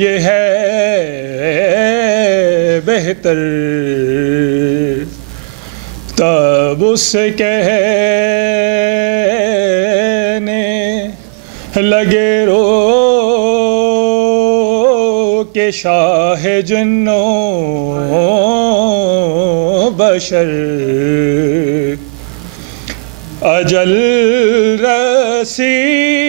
یہ ہے بہتر تب اس کہنے لگے رو کہ شاہ جنوں بشر اجل رسیدہ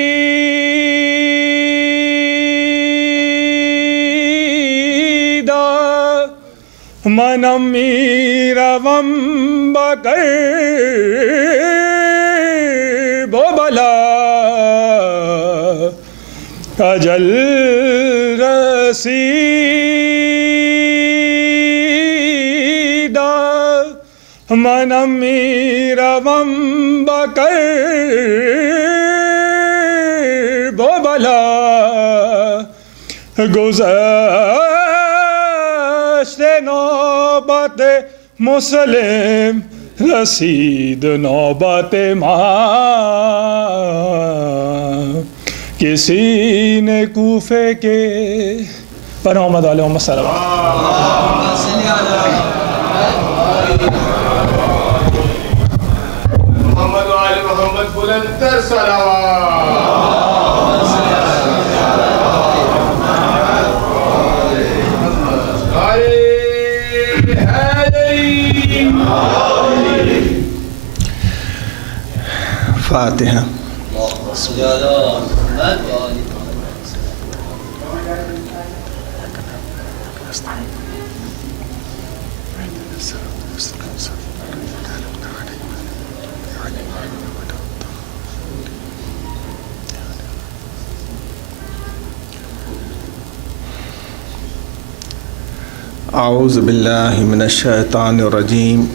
منم میروم بکر بو بلا اجل رسیدہ منم میروم بکر بو بلا گزشت نوبت مسلم رسید نوبت ماں کسی نے کوفے کے پر محمد علیہ السلام محمد وآل محمد بلندتر فاتحہ. اعوذ باللہ من الشیطان الرجیم.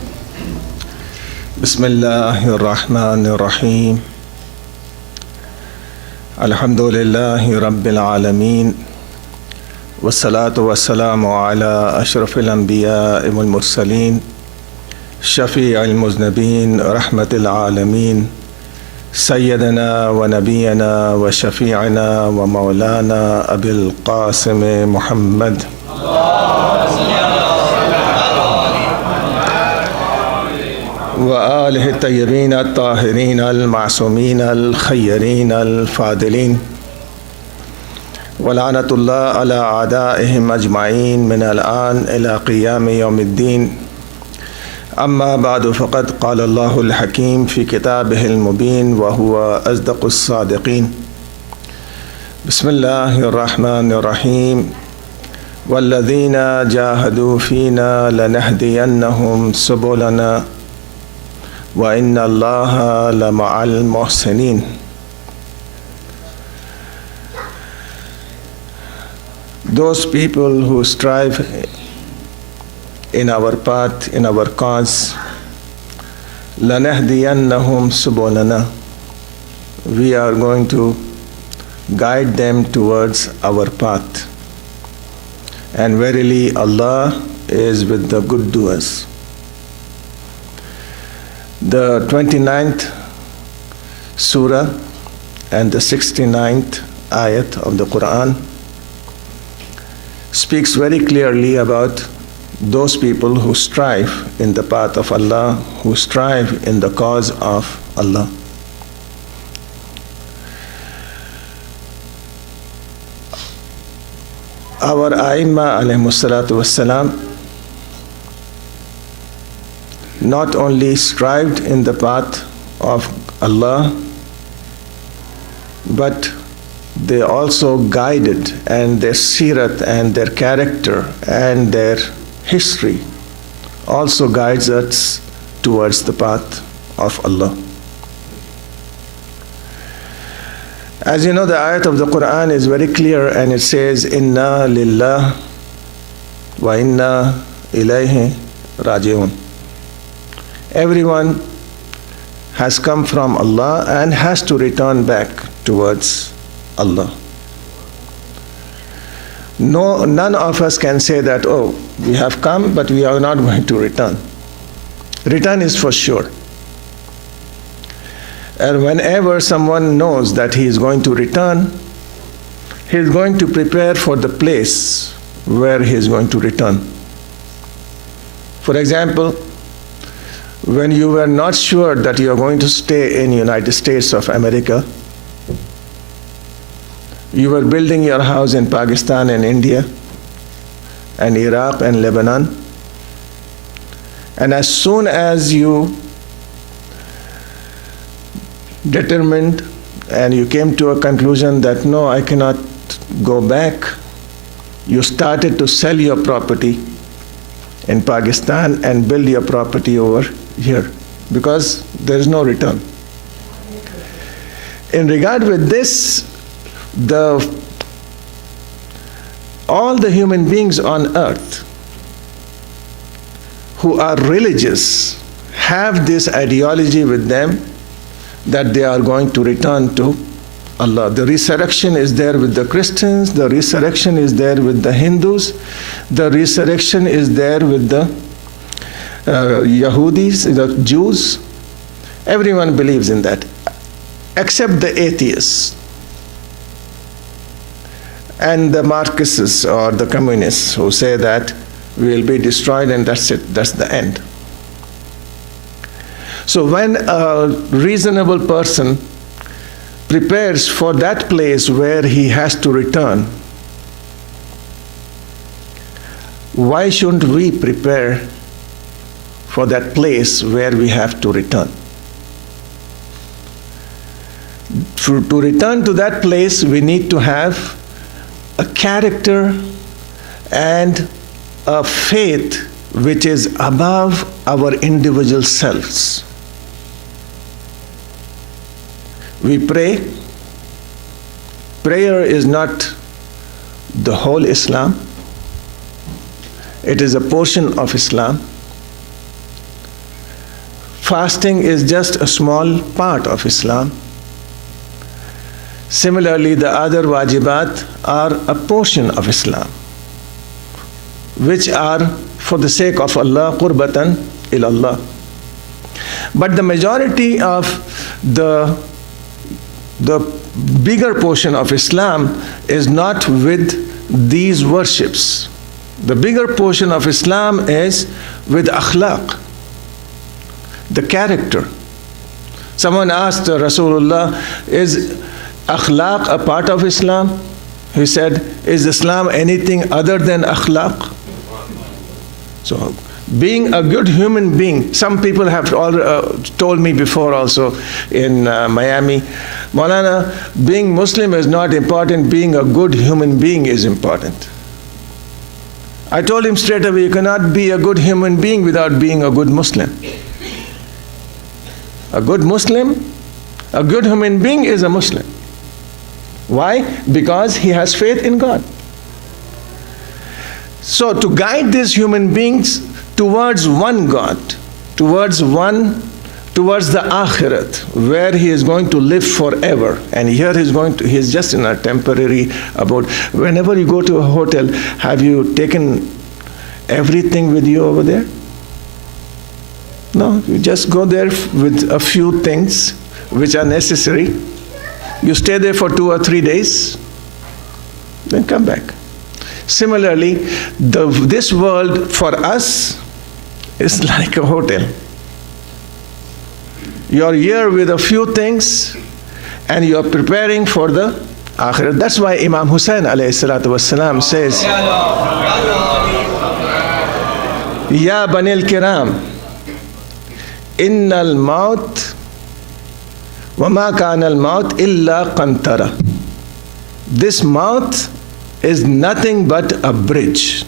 بسم اللہ الرحمن الرحیم. الحمد للہ رب العالمین والصلاة والسلام علی اشرف الانبیاء والمرسلین شفیع المذنبین رحمت العالمین سیدنا و نبینا و شفیعنا و مولانا ابی القاسم محمد وآلہ الطیبین الطاہرین المعصومین الخیرین الفاضلین ولعنۃ اللہ علی اعدائہم اجمعین من الآن الی قیام یوم الدین. اما بعد فقد قال اللہ الحکیم فی کتابہ المبین وہو اصدق الصادقین. بسم اللہ الرحمن الرحیم. والذین جاہدوا فینا لنہدینہم سبلنا وَإِنَّ اللَّهَ لَمَعَ الْمُحْسِنِينَ. Those people who strive in our path, in our cause, لَنَهْدِيَنَّهُمْ سُبُلَنَا, we are going to guide them towards our path. And verily Allah is with the good doers. The 29th surah and the 69th ayat of the Quran speaks very clearly about those people who strive in the path of Allah, who strive in the cause of Allah. Our Aimma alayhimus salatu wassalam not only strived in the path of Allah, but they also guided, and their sirat and their character and their history also guides us towards the path of Allah. As you know, the ayat of the Quran is very clear, and it says, Inna lillah wa inna ilayhi raji'un. Everyone has come from Allah and has to return back towards Allah. None of us can say that, oh, we have come, but we are not going to return. Return is for sure. And whenever someone knows that he is going to return, he is going to prepare for the place where he is going to return. For example, when you were not sure that you are going to stay in United States of America, you were building your house in Pakistan and India and Iraq and Lebanon. And as soon as you determined and you came to a conclusion that no, I cannot go back, you started to sell your property in Pakistan and build your property over here because there is no return. In regard with this, all the human beings on earth who are religious have this ideology with them that they are going to return to Allah. The resurrection is there with the Christians, the resurrection is there with the Hindus, the resurrection is there with the Yahudis, the Jews. Everyone believes in that, except the atheists and the Marxists or the communists who say that we will be destroyed and that's it, that's the end. So when a reasonable person prepares for that place where he has to return, why shouldn't we prepare for that place where we have to return? To return to that place, we need to have a character and a faith which is above our individual selves. We pray. Prayer is not the whole Islam. It is a portion of Islam. Fasting is just a small part of Islam. Similarly, the other wajibat are a portion of Islam, which are for the sake of Allah, qurbatan ilallah. But the majority of the bigger portion of Islam is not with these worships. The bigger portion of Islam is with akhlaq, the character. Someone asked Rasulullah, is akhlaq a part of Islam? He said, is Islam anything other than akhlaq? So, being a good human being, some people have told me before also in Miami, Maulana, being Muslim is not important, being a good human being is important. I told him straight away, you cannot be a good human being without being a good Muslim. A good Muslim, a good human being is a Muslim. Why? Because he has faith in God. So to guide these human beings towards one God, towards the akhirat, where he is going to live forever. And here he's just in a temporary abode. Whenever you go to a hotel, have you taken everything with you over there? No, you just go there with a few things which are necessary. You stay there for 2 or 3 days, then come back. Similarly, this world for us is like a hotel. You're here with a few things and you're preparing for the akhirat. That's why Imam Hussain alayhi salatu wasalam says, Ya banil kiram, innal maut wa ma kana al maut illa qantara. This maut is nothing but a bridge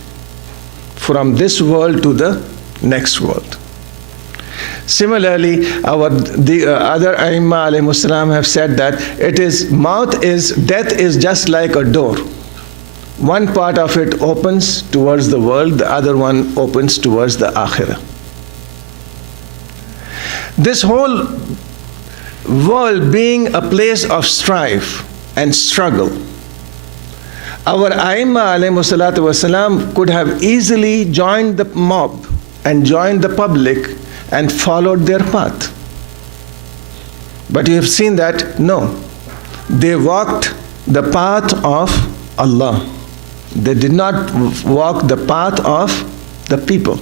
from this world to the next world. Similarly, the other Aimma alayhimus salam have said that death is just like a door. One part of it opens towards the world, the other one opens towards the akhirah. This whole world being a place of strife and struggle, our Aimma alayhimus salatu wasalam could have easily joined the mob and joined the public and followed their path. But you have seen that, no. They walked the path of Allah. They did not walk the path of the people.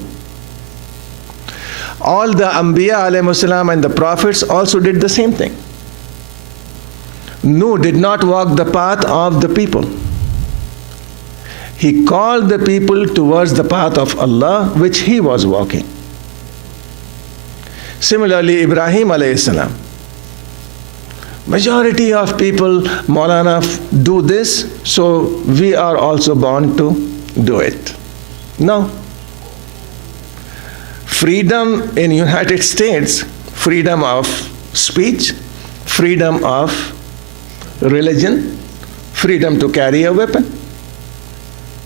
All the Anbiya alayhi salam and the prophets also did the same thing. Nuh did not walk the path of the people. He called the people towards the path of Allah, which he was walking. Similarly, Ibrahim alayhi salam. Majority of people, Maulana, do this, so we are also born to do it. No. Freedom in United States, freedom of speech, freedom of religion, freedom to carry a weapon.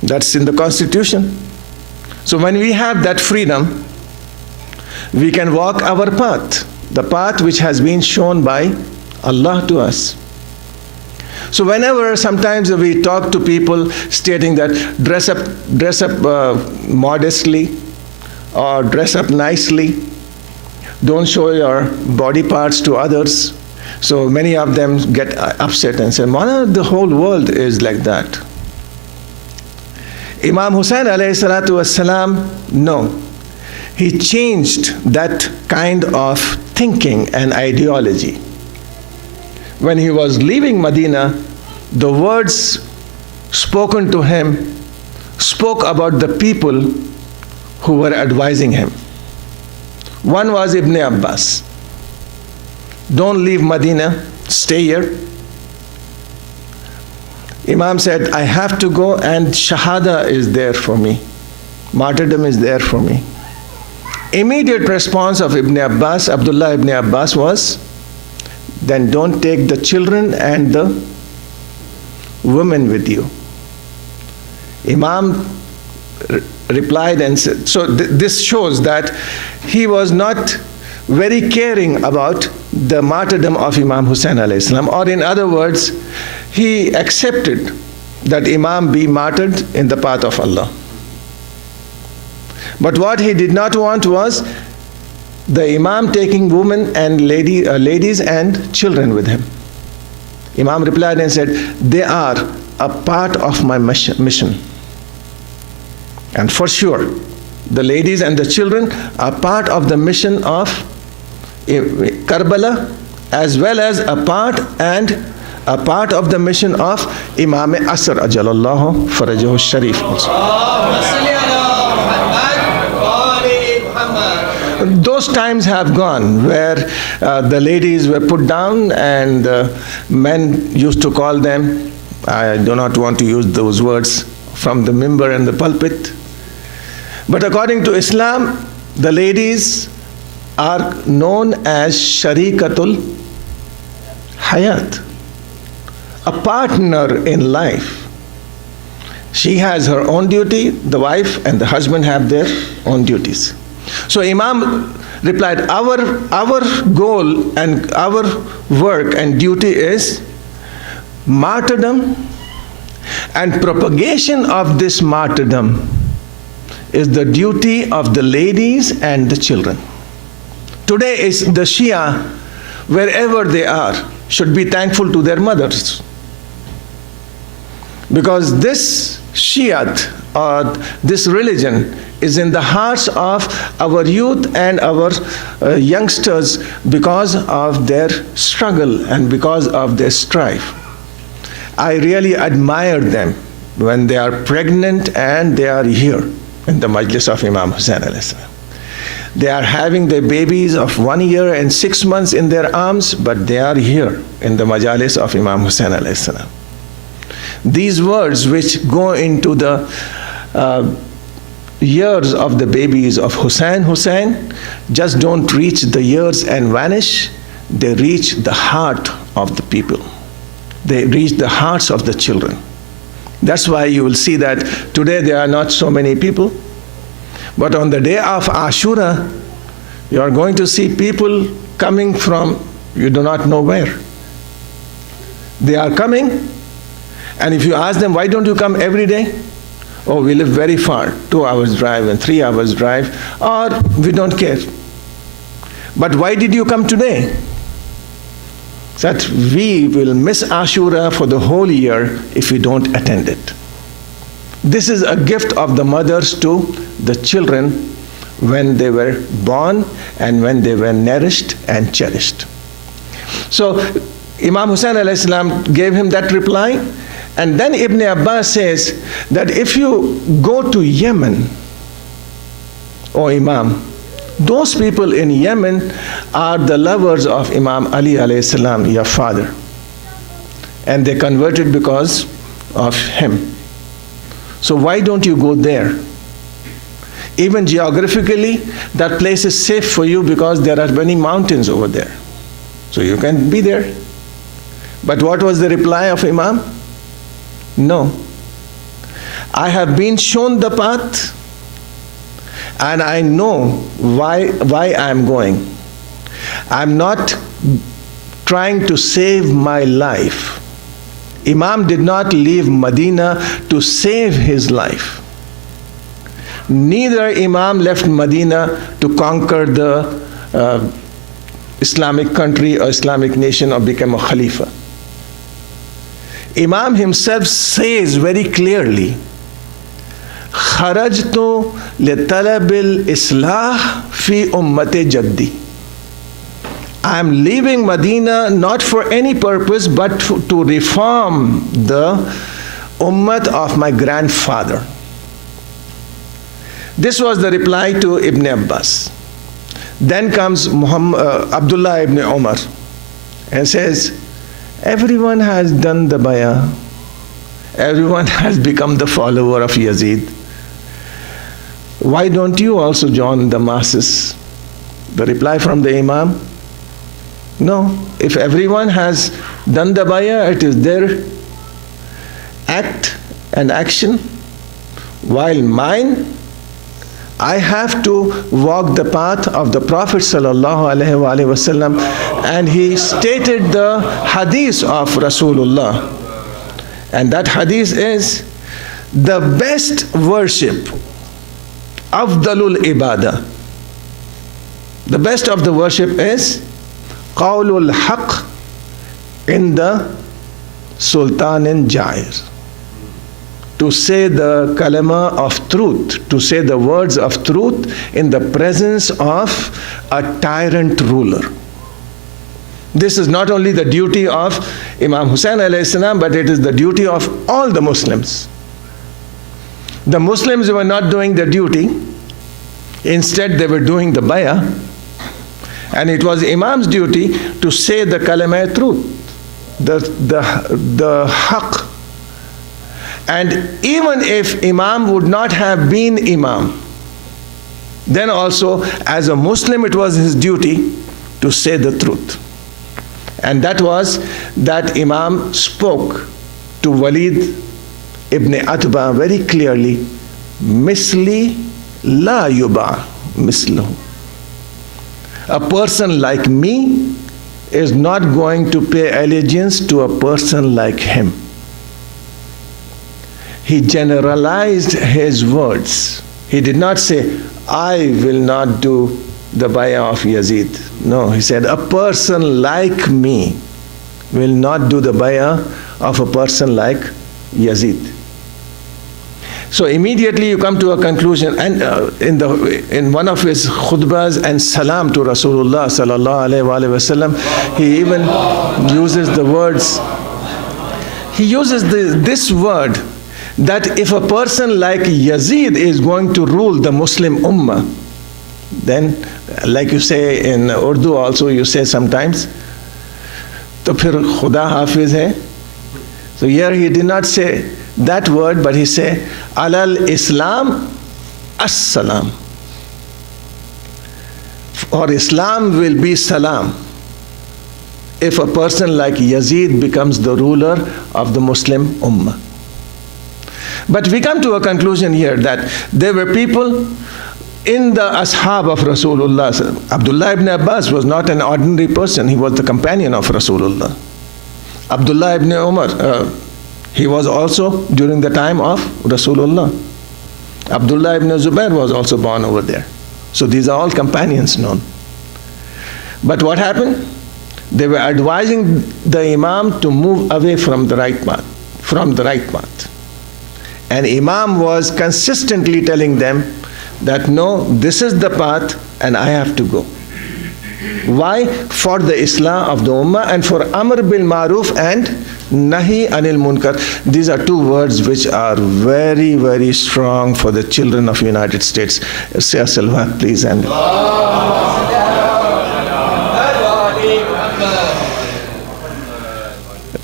That's in the Constitution. So when we have that freedom, we can walk our path, the path which has been shown by Allah to us. So whenever sometimes we talk to people stating that dress up modestly or dress up nicely, don't show your body parts to others. So many of them get upset and say, Mawlana, the whole world is like that. Imam Hussain alayhi salatu wassalam, no. He changed that kind of thinking and ideology. When he was leaving Medina, the words spoken to him spoke about the people who were advising him. One was Ibn Abbas. Don't leave Medina, stay here. Imam said, I have to go, and Shahada is there for me. Martyrdom is there for me. Immediate response of Ibn Abbas, Abdullah ibn Abbas, was, then don't take the children and the women with you. Imam replied and said, so this shows that he was not very caring about the martyrdom of Imam Hussain alayhi salam, or in other words, he accepted that Imam be martyred in the path of Allah. But what he did not want was the Imam taking women and ladies and children with him. Imam replied and said, they are a part of my mission. And for sure, the ladies and the children are part of the mission of Karbala, as well as a part of the mission of Imam Asr Ajalallahu Farajahu Sharif also. Those times have gone where the ladies were put down and men used to call them, I do not want to use those words from the mimbar and the pulpit. But according to Islam, the ladies are known as Sharikatul Hayat, a partner in life. She has her own duty, the wife and the husband have their own duties. So Imam replied, our goal and our work and duty is martyrdom, and propagation of this martyrdom is the duty of the ladies and the children. Today is the Shia, wherever they are, should be thankful to their mothers. Because this Shiat, or this religion, is in the hearts of our youth and our youngsters because of their struggle and because of their strife. I really admire them when they are pregnant and they are here in the majlis of Imam Hussain alayhi salam. They are having their babies of 1 year and 6 months in their arms, but they are here in the majalis of Imam Hussain alayhi salam. These words which go into the ears of the babies of Hussain just don't reach the ears and vanish. They reach the heart of the people. They reach the hearts of the children. That's why you will see that today there are not so many people. But on the day of Ashura, you are going to see people coming from you do not know where. They are coming, and if you ask them, why don't you come every day? Oh, we live very far, 2 hours drive and 3 hours drive, or we don't care. But why did you come today? that we will miss Ashura for the whole year if we don't attend it. This is a gift of the mothers to the children when they were born and when they were nourished and cherished. So Imam Hussain alayhi salam gave him that reply, and then Ibn Abbas says that if you go to Yemen, O Imam, those people in Yemen are the lovers of Imam Ali alayhi salam, your father, and they converted because of him. So why don't you go there? Even geographically, that place is safe for you because there are many mountains over there. So you can be there. But what was the reply of Imam? No. I have been shown the path and I know why I am going. I'm not trying to save my life. Imam did not leave Medina to save his life. Neither Imam left Medina to conquer the Islamic country or Islamic nation or become a Khalifa. Imam himself says very clearly, خرجت لطلب الإصلاح في أمة جدي. I am leaving Medina not for any purpose but to reform the ummah of my grandfather. This was the reply to Ibn Abbas. Then comes Abdullah ibn Umar and says, everyone has done the bay'ah. Everyone has become the follower of Yazid. Why don't you also join the masses? The reply from the Imam, no. If everyone has done the bay'ah, it is their act and action, while mine, I have to walk the path of the Prophet sallallahu alaihi wasallam, and he stated the hadith of Rasulullah, and that hadith is the best worship, afdalul ibadah. The best of the worship is qawlul haqq inda sultanin jair. To say the kalama of truth, to say the words of truth in the presence of a tyrant ruler. This is not only the duty of Imam Hussain alayhi salam, but it is the duty of all the Muslims. The Muslims were not doing their duty. Instead, they were doing the bay'ah. And it was Imam's duty to say the kalama truth, the haqq. And even if Imam would not have been Imam, then also as a Muslim it was his duty to say the truth. And that was that Imam spoke to Walid ibn Atba very clearly, misli la yuba mislahu. A person like me is not going to pay allegiance to a person like him. He generalized his words. He did not say, I will not do the bay'ah of Yazid. No, he said, a person like me will not do the bay'ah of a person like Yazid. So immediately you come to a conclusion, and in one of his khutbahs and salam to Rasulullah sallallahu alaihi wasallam, he even uses the words, he uses this word, that if a person like Yazid is going to rule the Muslim Ummah, then, like you say in Urdu also, you say sometimes, to phir Khuda Hafiz hai. So here he did not say that word, but he said, Alal Islam As-Salam. Or Islam will be Salam if a person like Yazid becomes the ruler of the Muslim Ummah. But we come to a conclusion here that there were people in the ashab of Rasulullah. Abdullah ibn Abbas was not an ordinary person. He was the companion of Rasulullah. Abdullah ibn Umar, he was also during the time of Rasulullah. Abdullah ibn Zubair was also born over there. So these are all companions known. But what happened? They were advising the Imam to move away from the right path. And Imam was consistently telling them that no, this is the path and I have to go. Why? For the Islah of the Ummah and for Amr bil Maruf and Nahi Anil Munkar. These are two words which are very, very strong for the children of United States. Say Salwa, please. And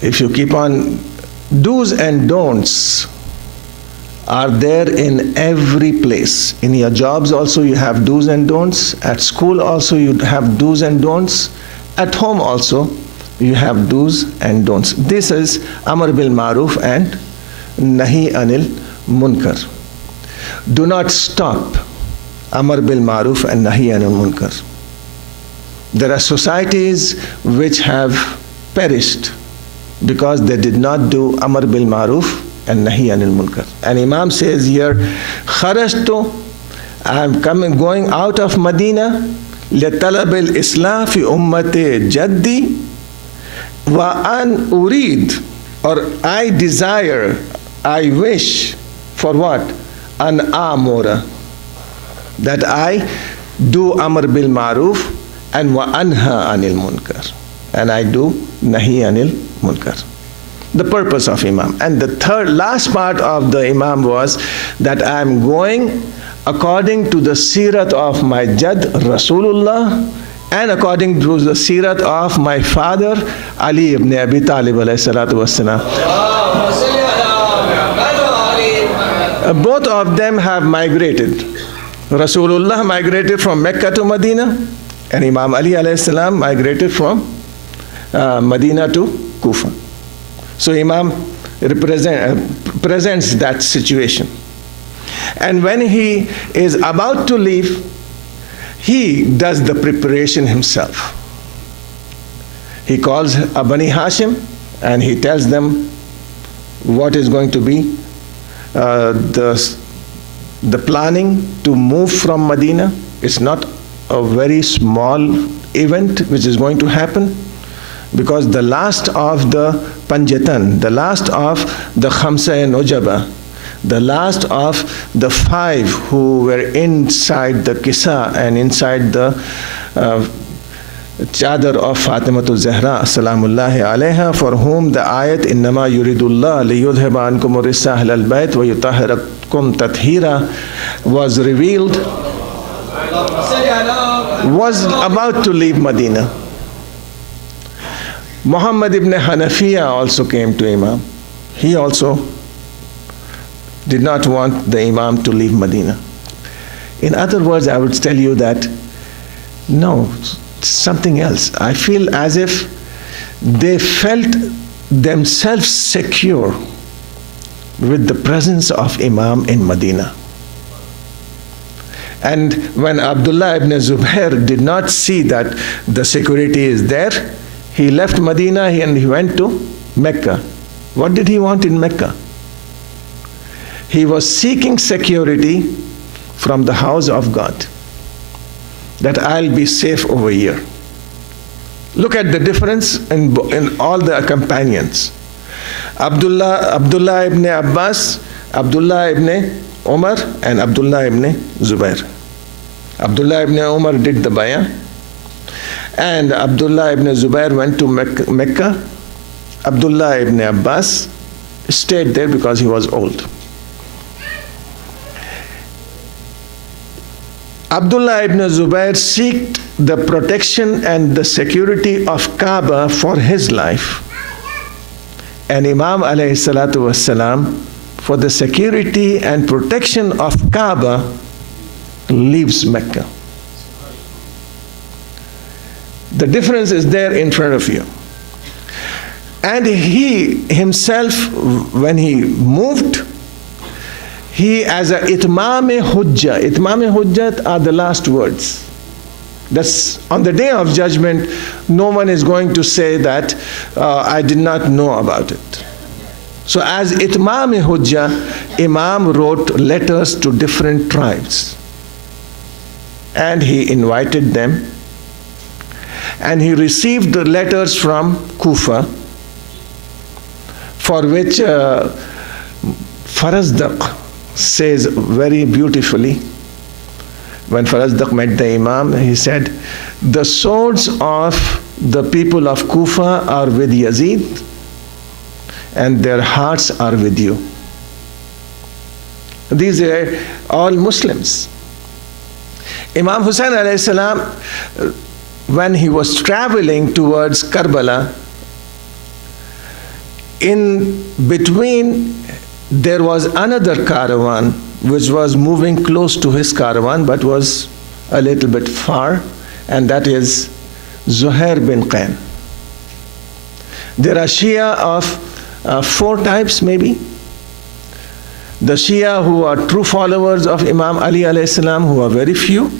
if you keep on, do's and don'ts are there in every place. In your jobs also you have do's and don'ts. At school also you have do's and don'ts. At home also you have do's and don'ts. This is Amr bil Maruf and Nahi Anil Munkar. Do not stop Amr bil Maruf and Nahi Anil Munkar. There are societies which have perished because they did not do Amr bil Maruf and Nahi Anil Munkar. And Imam says here, Kharajtu, I am going out of Medina, لطلب الإصلاح في أمة جدي وأن أريد, or I desire, I wish, for what? An amora, that I do Amr bil Maruf and wa anha anil munkar, and I do Nahi Anil Munkar. The purpose of Imam. And the last part of the Imam was that I am going according to the sirat of my Jad Rasulullah and according to the sirat of my father Ali ibn Abi Talib alayhi salatu wassalam. Both of them have migrated. Rasulullah migrated from Mecca to Medina, and Imam Ali alayhi salam migrated from Medina to Kufa. So Imam presents that situation. And when he is about to leave, he does the preparation himself. He calls Bani Hashim and he tells them what is going to be the planning to move from Medina. It's not a very small event which is going to happen, because the last of the Panjatan, the last of the Khamsa and Ujaba, the last of the 5 who were inside the Kisa and inside the Chadar of Fatimatul Zahra salamullahi alayha, for whom the ayat innama yuridullah liyudhiba ankum rissa ahlal bayt wa yutahhirakum tathira was revealed, was about to leave Medina. Muhammad ibn Hanafiya also came to Imam. He also did not want the Imam to leave Medina. In other words, I would tell you that no, something else. I feel as if they felt themselves secure with the presence of Imam in Medina. And when Abdullah ibn Zubair did not see that the security is there, he left Medina and he went to Mecca. What did he want in Mecca? He was seeking security from the house of God, that I'll be safe over here. Look at the difference in all the companions. Abdullah ibn Abbas, Abdullah ibn Umar, and Abdullah ibn Zubair. Abdullah ibn Umar did the bay'ah, and Abdullah ibn Zubair went to Mecca. Abdullah ibn Abbas stayed there because he was old. Abdullah ibn Zubair sought the protection and the security of Kaaba for his life, and Imam alayhi salatu wassalam, for the security and protection of Kaaba, leaves Mecca. The difference is there in front of you. And he himself, when he moved, he as a itmam-e hujjah. Itmam-e hujjat are the last words. That's on the day of judgment, no one is going to say that I did not know about it. So as itmam-e hujjah, Imam wrote letters to different tribes. And he invited them. and he received the letters from Kufa, for which Farazdaq says very beautifully. When Farazdaq met the Imam, he said, the swords of the people of Kufa are with Yazid, and their hearts are with you. These are all Muslims. Imam Hussain alayhi salam, when he was traveling towards Karbala, in between there was another caravan which was moving close to his caravan but was a little bit far, and that is Zuhair bin Qayn. There are Shia of 4 types maybe. The Shia who are true followers of Imam Ali alayhi salam, who are very few,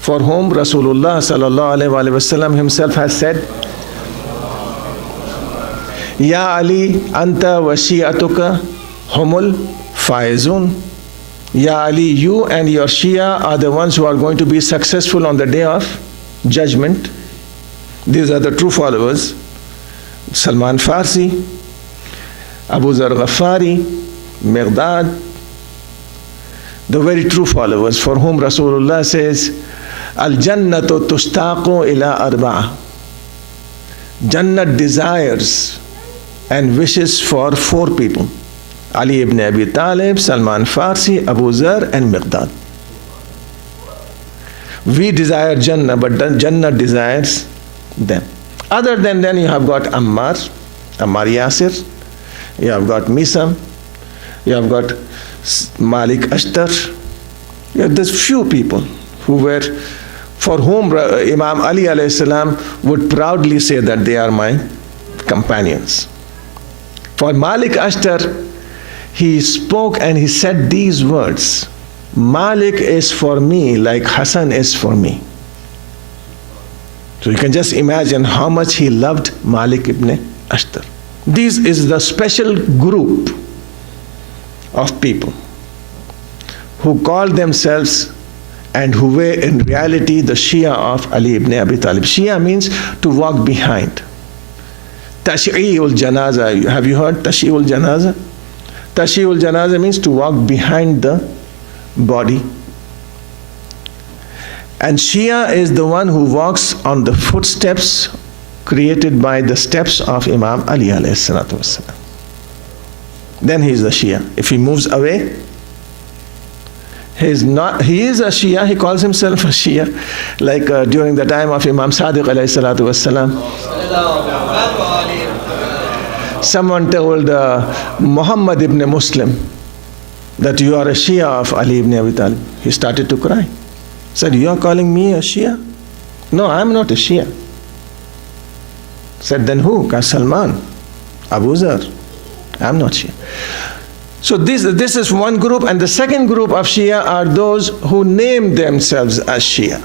for whom Rasulullah sallallahu alayhi wa sallam himself has said, Ya Ali, anta wa shi'atuka humul faizun. Ya Ali, you and your Shia are the ones who are going to be successful on the day of judgment. These are the true followers. Salman Farsi, Abu Zar Ghafari, Miqdad, the very true followers for whom Rasulullah says, Al-Jannatu tushtaqu ila arba'a. Jannat desires and wishes for 4 people. Ali ibn Abi Talib, Salman Farsi, Abu Zar and Miqdad. We desire Jannah, but Jannah desires them. Other than them, you have got Ammar Yasir, you have got Misam, you have got Malik Ashtar. You have these few people who were, for whom Imam Ali alayhi salam would proudly say that they are my companions. For Malik Ashtar, he spoke and he said these words, Malik is for me like Hassan is for me. So you can just imagine how much he loved Malik ibn Ashtar. This is the special group of people who call themselves and who were in reality the Shia of Ali ibn Abi Talib. Shia means to walk behind. Tash'i'ul Janaza, have you heard Tash'i'ul Janaza? Tash'i'ul Janaza means to walk behind the body. And Shia is the one who walks on the footsteps created by the steps of Imam Ali alayhi salatu wasalam. Then he is the Shia. If he moves away, he is a Shia, he calls himself a Shia, like during the time of Imam Sadiq alayhi salatu wasalam. Someone told Muhammad ibn Muslim that you are a Shia of Ali ibn Abi Talib. He started to cry. Said, you are calling me a Shia? No, I am not a Shia. Said, then who? Salman, Abu Zar. I am not Shia. So this is one group, and the second group of Shia are those who name themselves as Shia.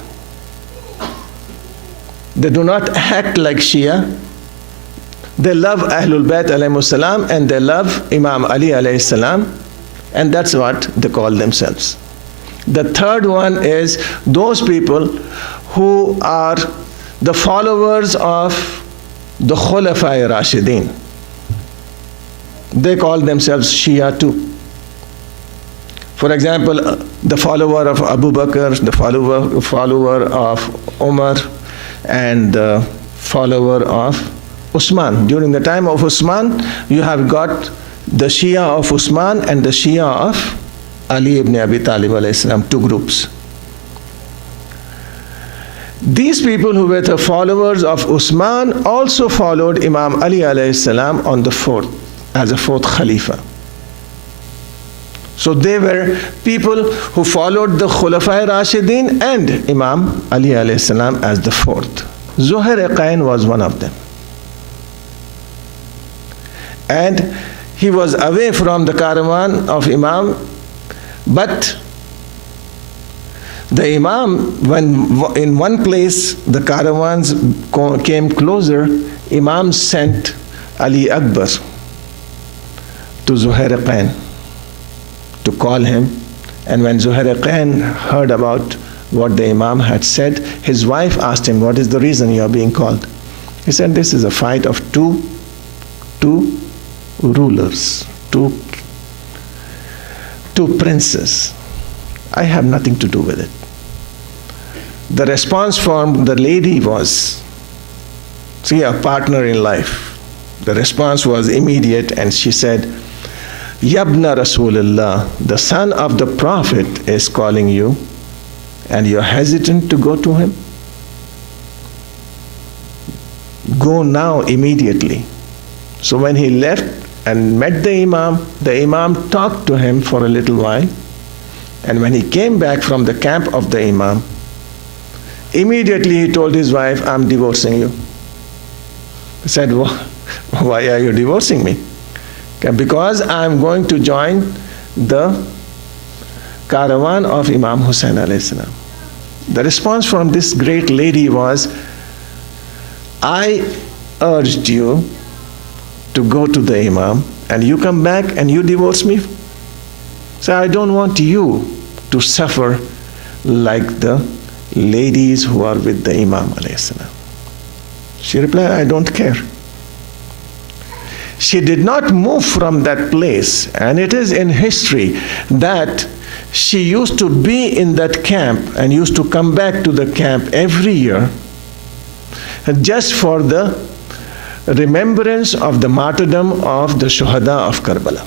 They do not act like Shia. They love Ahlul Bayt alayhimus salam, and they love Imam Ali alayhi salam, and that's what they call themselves. The third one is those people who are the followers of the Khulafai Rashidin. They call themselves Shia too. For example, the follower of Abu Bakr, the follower of Umar, and the follower of Usman. During the time of Usman, you have got the Shia of Usman and the Shia of Ali ibn Abi Talib alayhi salam, 2 groups. These people who were the followers of Usman also followed Imam Ali alayhi salam on the 4th, as a 4th Khalifa. So they were people who followed the Khulafai Rashidin and Imam Ali alayhi salam as the 4th. Zuhair Qayn was one of them. And he was away from the caravan of Imam, but the Imam, when in one place the caravans came closer, Imam sent Ali Akbar to Zuhair Qayn to call him. And when Zuhair Qayn heard about what the Imam had said, his wife asked him, what is the reason you are being called? He said, this is a fight of two rulers, two princes. I have nothing to do with it. The response from the lady was, see, a partner in life. The response was immediate, and she said, Yabna Rasulullah, the son of the Prophet is calling you, and you're hesitant to go to him? Go now, immediately. So when he left and met the Imam talked to him for a little while, and when he came back from the camp of the Imam, immediately he told his wife, I'm divorcing you. He said, why are you divorcing me? Because I'm going to join the caravan of Imam Hussain alayhi salam. The response from this great lady was, I urged you to go to the Imam, and you come back and you divorce me? So I don't want you to suffer like the ladies who are with the Imam alayhi salam. She replied, I don't care. She did not move from that place, and it is in history that she used to be in that camp and used to come back to the camp every year just for the remembrance of the martyrdom of the Shuhada of Karbala.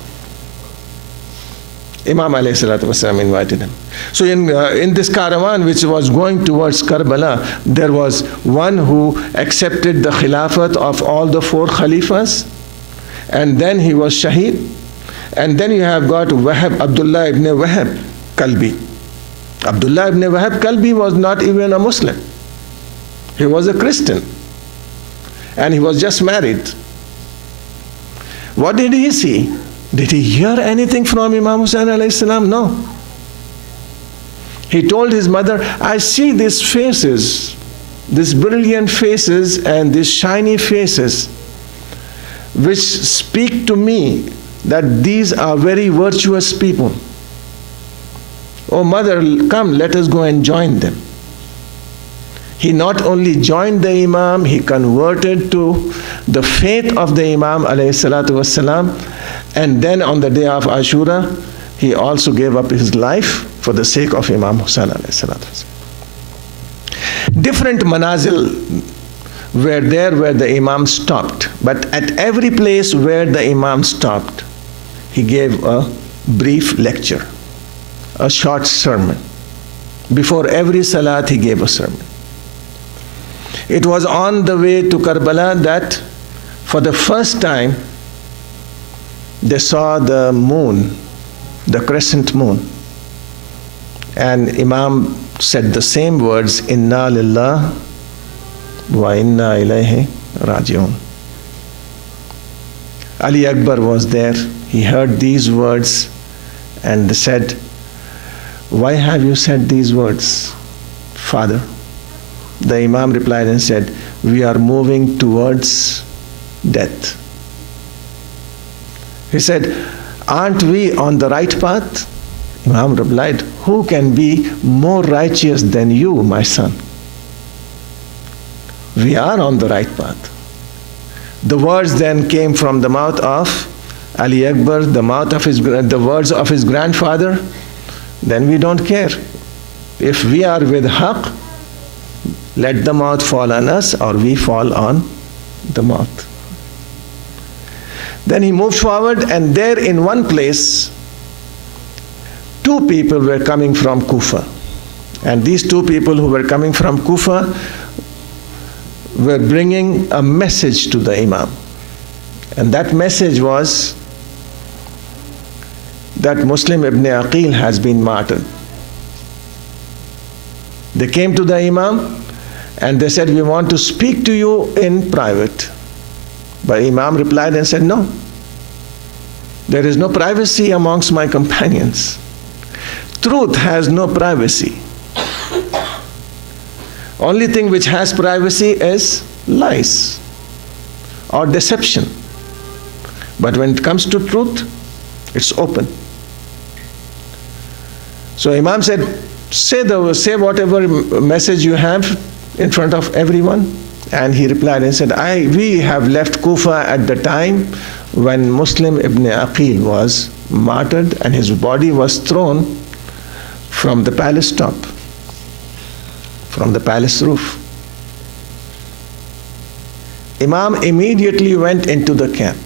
Imam alayhi salatu wasalam invited him. So in this caravan which was going towards Karbala, there was one who accepted the Khilafat of all the 4 Khalifas, and then he was Shaheed. And then you have got Abdullah ibn Wahab Kalbi. Abdullah ibn Wahab Kalbi was not even a Muslim. He was a Christian. And he was just married. What did he see? Did he hear anything from Imam Hussain alayhi salam? No. He told his mother, I see these faces, these brilliant faces and these shiny faces, which speak to me that these are very virtuous people. Oh mother, come, let us go and join them. He not only joined the Imam, he converted to the faith of the Imam alayhi salatu wasalam, and then on the day of Ashura, he also gave up his life for the sake of Imam Hussain alayhi salatu wasalam. Different manazil were there where the Imam stopped, but at every place where the Imam stopped, he gave a brief lecture, a short sermon. Before every salat, he gave a sermon. It was on the way to Karbala that for the first time they saw the moon, the crescent moon. And Imam said the same words, Inna lillah wa inna ilayhi raji'un. Ali Akbar was there. He heard these words and said, why have you said these words, Father? The Imam replied and said, we are moving towards death. He said, aren't we on the right path? Imam replied, who can be more righteous than you, my son? We are on the right path. The words then came from the mouth of Ali Akbar, the words of his grandfather. Then we don't care. If we are with Haqq, let the mouth fall on us, or we fall on the mouth. Then he moved forward, and there in one place, 2 people were coming from Kufa. And these 2 people who were coming from Kufa were bringing a message to the Imam. And that message was that Muslim ibn Aqil has been martyred. They came to the Imam and they said, we want to speak to you in private. But Imam replied and said, no. There is no privacy amongst my companions. Truth has no privacy. Only thing which has privacy is lies or deception. But when it comes to truth, it's open. So Imam said, say whatever message you have in front of everyone. And he replied and said, we have left Kufa at the time when Muslim ibn Aqil was martyred and his body was thrown from the palace top, from the palace roof. Imam immediately went into the camp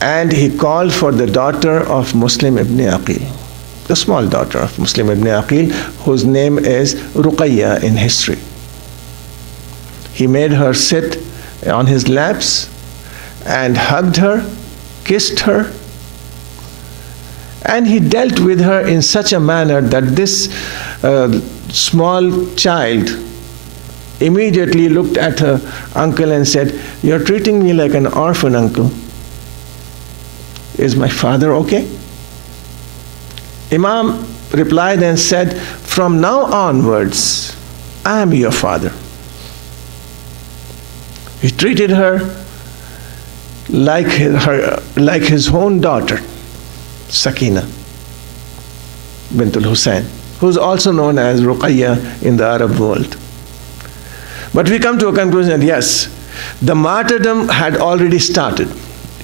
and he called for the daughter of Muslim ibn Aqil, the small daughter of Muslim ibn Aqil, whose name is Ruqayya in history. He made her sit on his laps and hugged her, kissed her, and he dealt with her in such a manner that this small child immediately looked at her uncle and said, "You're treating me like an orphan, uncle. Is my father okay?" Imam replied and said, "From now onwards, I am your father." He treated her like his own daughter, Sakina bint al-Hussein, who's also known as Ruqayya in the Arab world. But we come to a conclusion that yes, the martyrdom had already started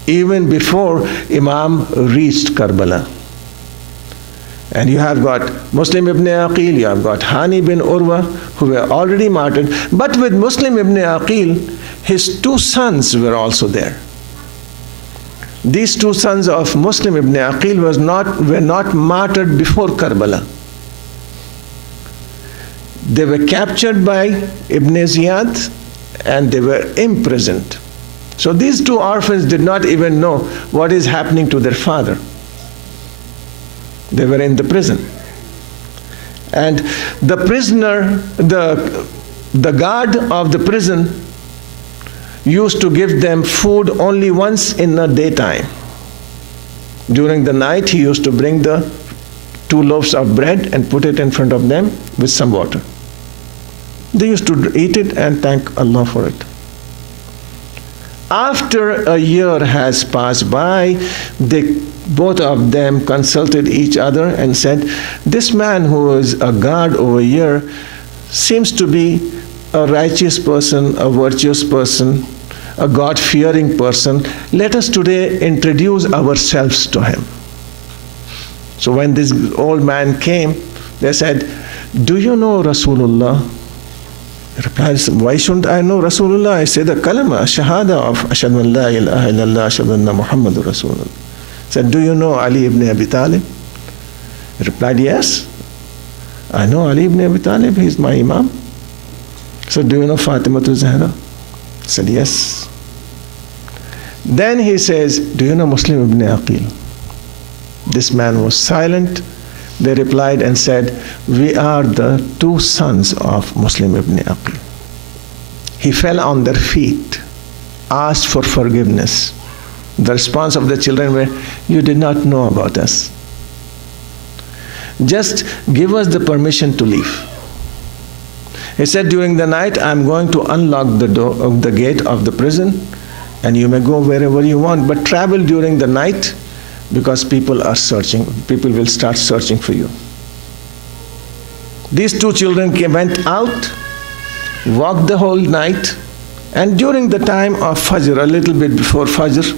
even before Imam reached Karbala. And you have got Muslim ibn Aqil, you have got Hani bin Urwa, who were already martyred. But with Muslim ibn Aqil, his two sons were also there. These two sons of Muslim ibn Aqil were not martyred before Karbala. They were captured by Ibn Ziyad and they were imprisoned. So these two orphans did not even know what is happening to their father. They were in the prison. And the prisoner, the guard of the prison used to give them food only once in the daytime. During the night, he used to bring the 2 loaves of bread and put it in front of them with some water. They used to eat it and thank Allah for it. After a year has passed by, both of them consulted each other and said, "This man who is a guard over here seems to be a righteous person, a virtuous person, a God-fearing person. Let us today introduce ourselves to him." So when this old man came, they said, "Do you know Rasulullah?" He replied, "Why shouldn't I know Rasulullah? I say the kalama, shahada of ashhadu an la ilaha illallah, ashhadu anna Muhammadur Rasulullah." He said, "Do you know Ali ibn Abi Talib?" He replied, "Yes, I know Ali ibn Abi Talib, he's my imam." So, "Do you know Fatima Az-Zahra?" He said, "Yes." Then he says, "Do you know Muslim ibn Aqil?" This man was silent. They replied and said, "We are the 2 sons of Muslim ibn Aqil." He fell on their feet, asked for forgiveness. The response of the children were, "You did not know about us. Just give us the permission to leave." He said, "During the night, I'm going to unlock the door of the gate of the prison, and you may go wherever you want, but travel during the night because people are searching. People will start searching for you." These 2 children went out, walked the whole night, and during the time of Fajr, a little bit before Fajr,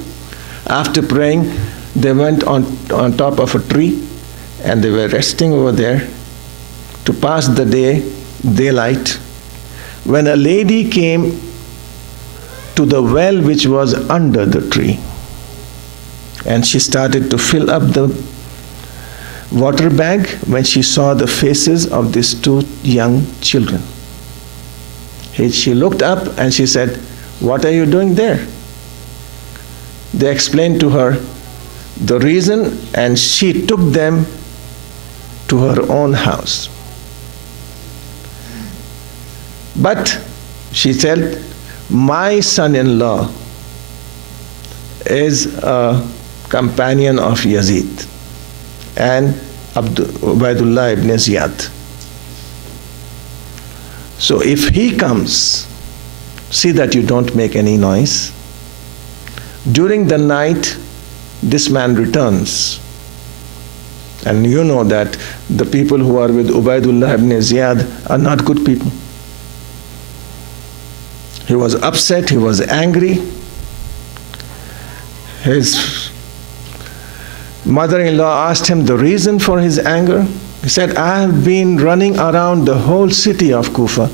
after praying, they went on top of a tree and they were resting over there to pass the daylight, when a lady came to the well which was under the tree. And she started to fill up the water bag when she saw the faces of these 2 young children. She looked up and she said, "What are you doing there?" They explained to her the reason, and she took them to her own house. But she said, "My son-in-law is a companion of Yazid and Ubaidullah ibn Ziyad. So if he comes, see that you don't make any noise. During the night, this man returns. And you know that the people who are with Ubaidullah ibn Ziyad are not good people. He was upset, he was angry. His mother-in-law asked him the reason for his anger. He said, I have been running around the whole city of Kufa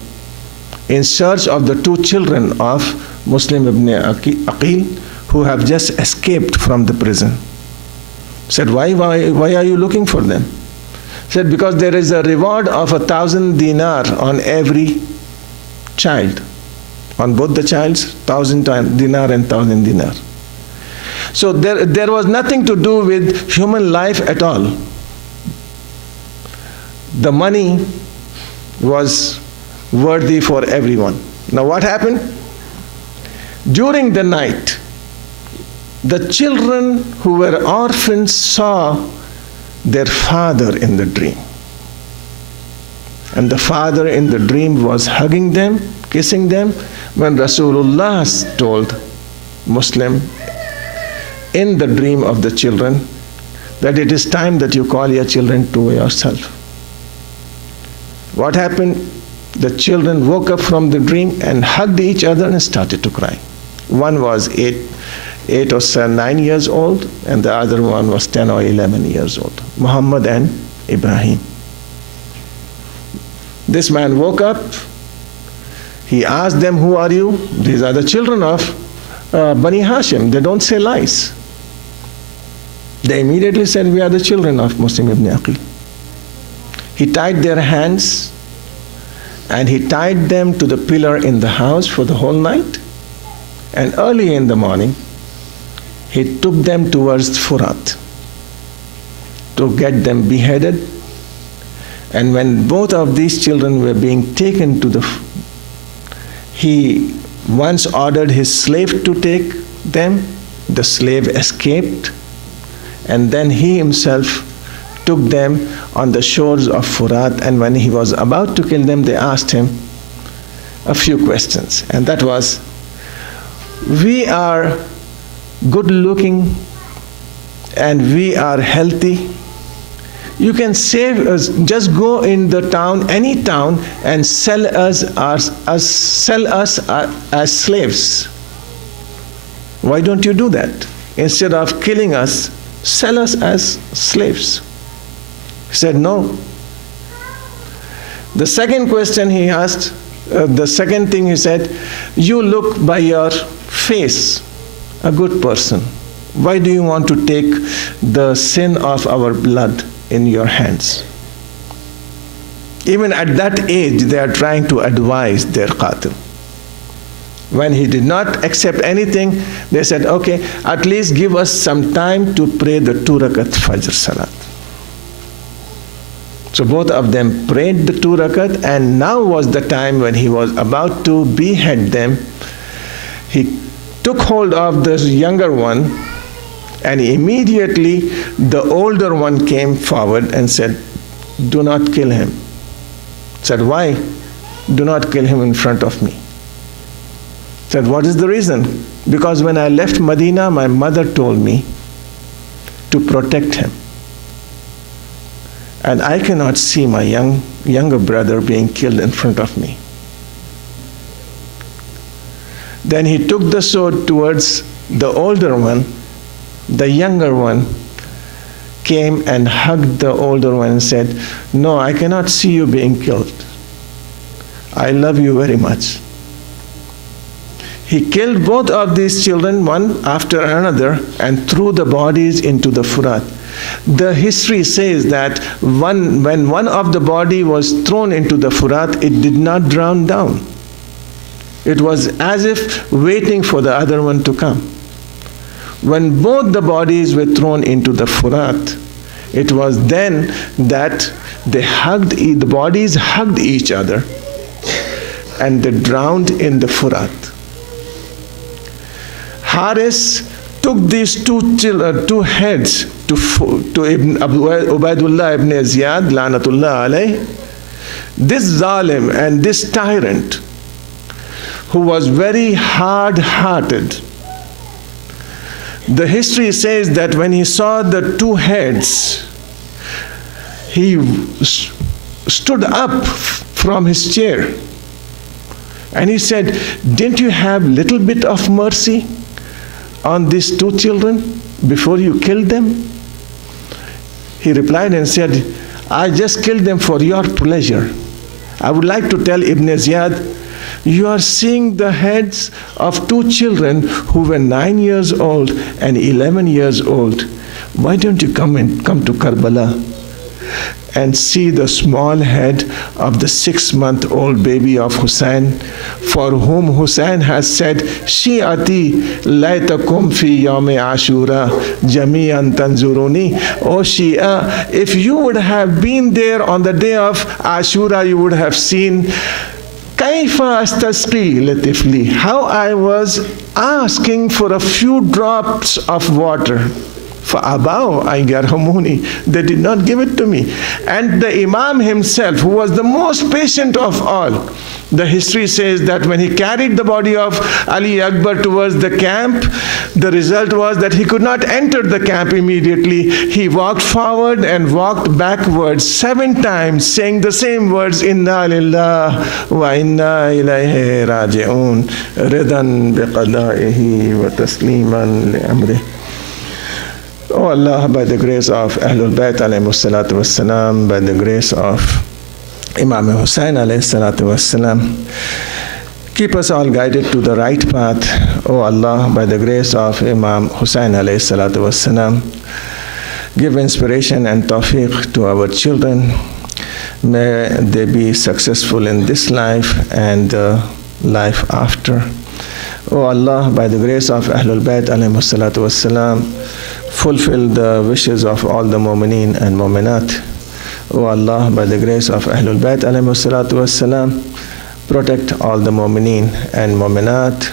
in search of the 2 children of Muslim ibn Aqil who have just escaped from the prison. He said, why are you looking for them? He said, because there is a reward of 1,000 dinar on every child. On both the childs, 1,000 dinar and 1,000 dinar. So there was nothing to do with human life at all. The money was worthy for everyone. Now what happened? During the night, the children who were orphans saw their father in the dream. And the father in the dream was hugging them, kissing them, when Rasulullah told Muslim in the dream of the children that it is time that you call your children to yourself. What happened? The children woke up from the dream and hugged each other and started to cry. One was 8 or 9 years old, and the other one was 10 or 11 years old, Muhammad and Ibrahim. This man woke up. He asked them, who are you? These are the children of Bani Hashim. They don't say lies. They immediately said, we are the children of Muslim ibn Aqil. He tied their hands and he tied them to the pillar in the house for the whole night. And early in the morning, he took them towards Furat to get them beheaded. And when both of these children were being taken to he once ordered his slave to take them. The slave escaped. And then he himself took them on the shores of Furat. And when he was about to kill them, they asked him a few questions. And that was, we are good looking and we are healthy. You can save us, just go in the town, any town, and sell us as slaves. Why don't you do that? Instead of killing us, sell us as slaves. He said, no. The second question he asked, the second thing he said, you look by your face a good person. Why do you want to take the sin of our blood in your hands? Even at that age, they are trying to advise their qatil. When he did not accept anything, they said, okay, at least give us some time to pray the 2 rakat Fajr Salat. So both of them prayed the 2 rakat, and now was the time when he was about to behead them. He took hold of the younger one, and immediately the older one came forward and said, do not kill him. Said, why? Do not kill him in front of me. Said, what is the reason? Because when I left Medina, my mother told me to protect him. And I cannot see my younger brother being killed in front of me. Then he took the sword towards the older one. The younger one came and hugged the older one and said, no, I cannot see you being killed. I love you very much. He killed both of these children, one after another, and threw the bodies into the Furat. The history says that when one of the body was thrown into the Furat, it did not drown down. It was as if waiting for the other one to come. When both the bodies were thrown into the Furat, it was then that the bodies hugged each other and they drowned in the Furat. Haris took these two heads to Ubaidullah ibn Ziyad, Lanatullah alayh. This zalim and this tyrant, who was very hard-hearted. The history says that when he saw the 2 heads, he stood up from his chair and he said, "Didn't you have little bit of mercy on these two children before you killed them?" He replied and said, "I just killed them for your pleasure." I would like to tell Ibn Ziyad, you are seeing the heads of two children who were 9 years old and 11 years old. Why don't you come to Karbala and see the small head of the 6-month-old baby of Hussein, for whom Hussein has said, "Shi'ati laytakum fi yawm Ashura jami'an tanzuruni." O Shia, if you would have been there on the day of Ashura, you would have seen Kaifa astasqi latifli, how I was asking for a few drops of water. فَأَبَوْا أَنْ يَرْحَمُونِي, they did not give it to me. And the Imam himself, who was the most patient of all, the history says that when he carried the body of Ali Akbar towards the camp, the result was that he could not enter the camp immediately. He walked forward and walked backwards 7 times, saying the same words, "Inna lillahi wa inna ilayhi raji'un, ridan biqada'ihi wa tasliman li amrih." Oh Allah, by the grace of Ahlul Bayt alayhi salatu wassalam, by the grace of Imam Hussein alayhi salatu wassalam, keep us all guided to the right path. Oh Allah, by the grace of Imam Hussein alayhi salatu wassalam, give inspiration and tawfiq to our children. May they be successful in this life and life after. Oh Allah, by the grace of Ahlul Bayt alayhi salatu wassalam, fulfill the wishes of all the mu'mineen and mu'minat. O Allah, by the grace of Ahlul Bayt alayhi salatu wassalam, protect all the mu'mineen and mu'minat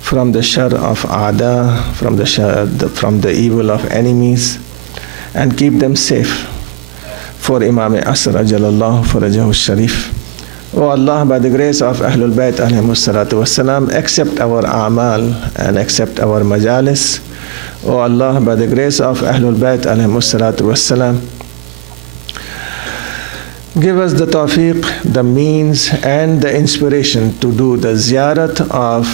from the shar of aada, from the evil of enemies, and keep them safe. For Imam Asr ajalallahu farajahu sharif. O Allah, by the grace of Ahlul Bayt alayhi salatu wassalam, accept our a'mal and accept our majalis. O Allah, by the grace of Ahlul Bayt alayhi salatu wassalam, give us the tawfiq, the means and the inspiration to do the ziyarat of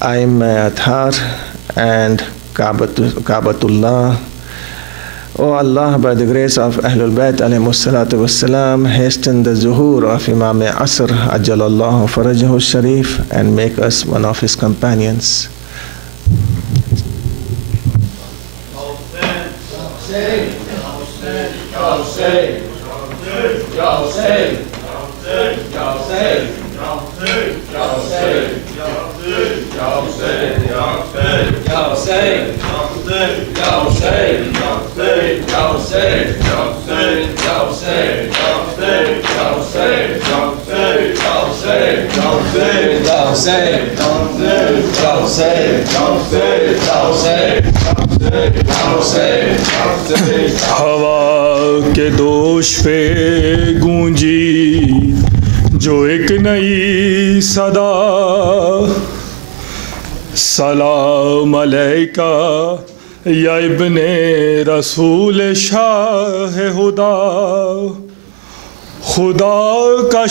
Aimma Athar and Kaabatullah. O Allah, by the grace of Ahlul Bayt alayhi salatu wassalam, hasten the zuhur of Imam Asr ajalallahu farajahu sharif and make us one of his companions. हवा के दोष पे गूंजी जो एक नई सदा, सलाम अलैका या इब्ने रसूल शाह हुदा, खुदा का